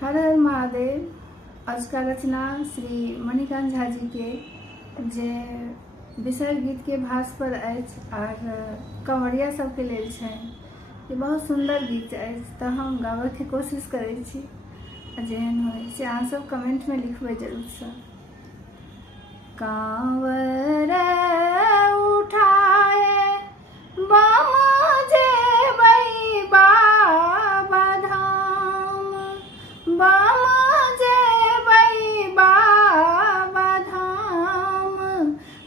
हर हर महादेव। आज का रचना श्री मणिकांत झा जी के जे विषय गीत के भाष पर अछि और कंवरिया सबके लेल छै। ये बहुत सुंदर गीत अछि तो हम गाबे के कोशिश करै छी। जेहन होय से अहाँ सब कमेंट में लिखबै जरूर से। कांवर उठाए बम जेबै बाबा धाम, बम जेबै बाबा धाम,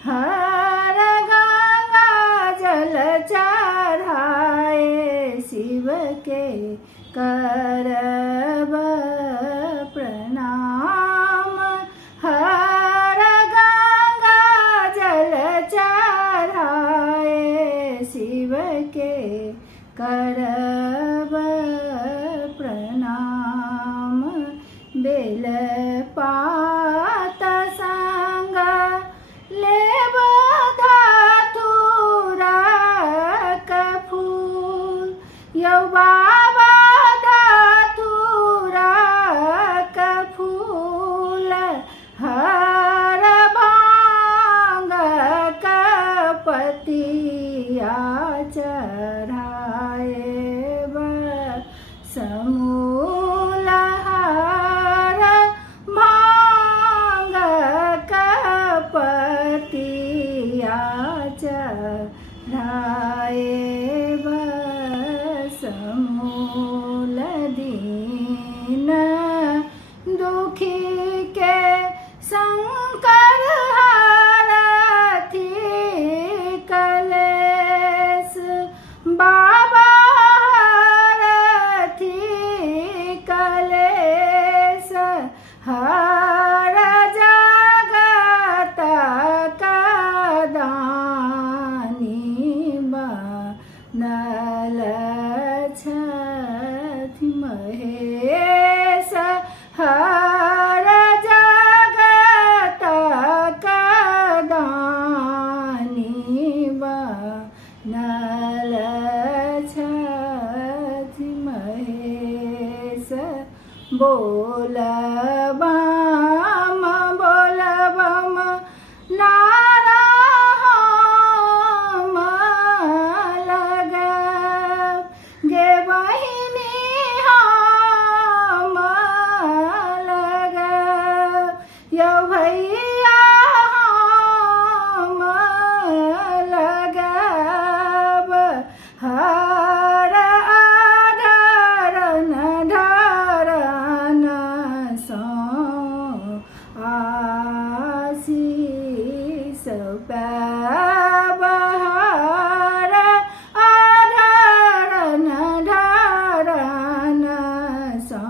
हर गंगा जल चढ़ाए शिव के करब प्रणाम, हर गंगा जल चढ़ाए शिव के करब प्रणाम। बेल पात संग लेब धतूरा के फूल, यौ बाबा धतूरा के फूल, हर भांग के पतिया चढ़ाए समूल, हर भांग के पतिया चढ़ाए समूल। दीन दुखी के शंकर हारथी कलेश, बाबा हारथी कलेश, हर जगत का दानी बनल छथि महेश, हर जगत का दानी बनल छथि महेश। बोल बम नारा हम लगाब, गे बहिनी हम लगाब, यौ भैया हम लगाब, हर अधरन धरन सँ आशीष पाब, हर अधरन धरन सँ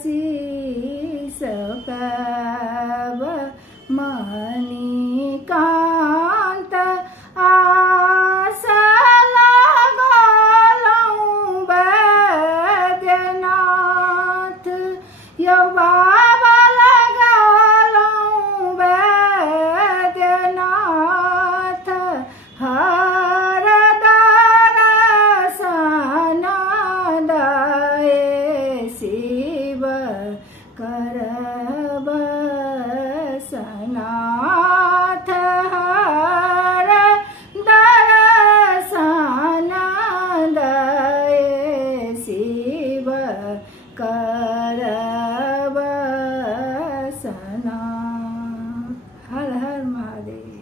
आशीष पाब। मणिकांत आस लगलहुँ वैद्यनाथ, यौ बाबा लगलहुँ वैद्यनाथ, हर दर्शन दए शिव करब सनाथ, हर दर्शन दए शिव कर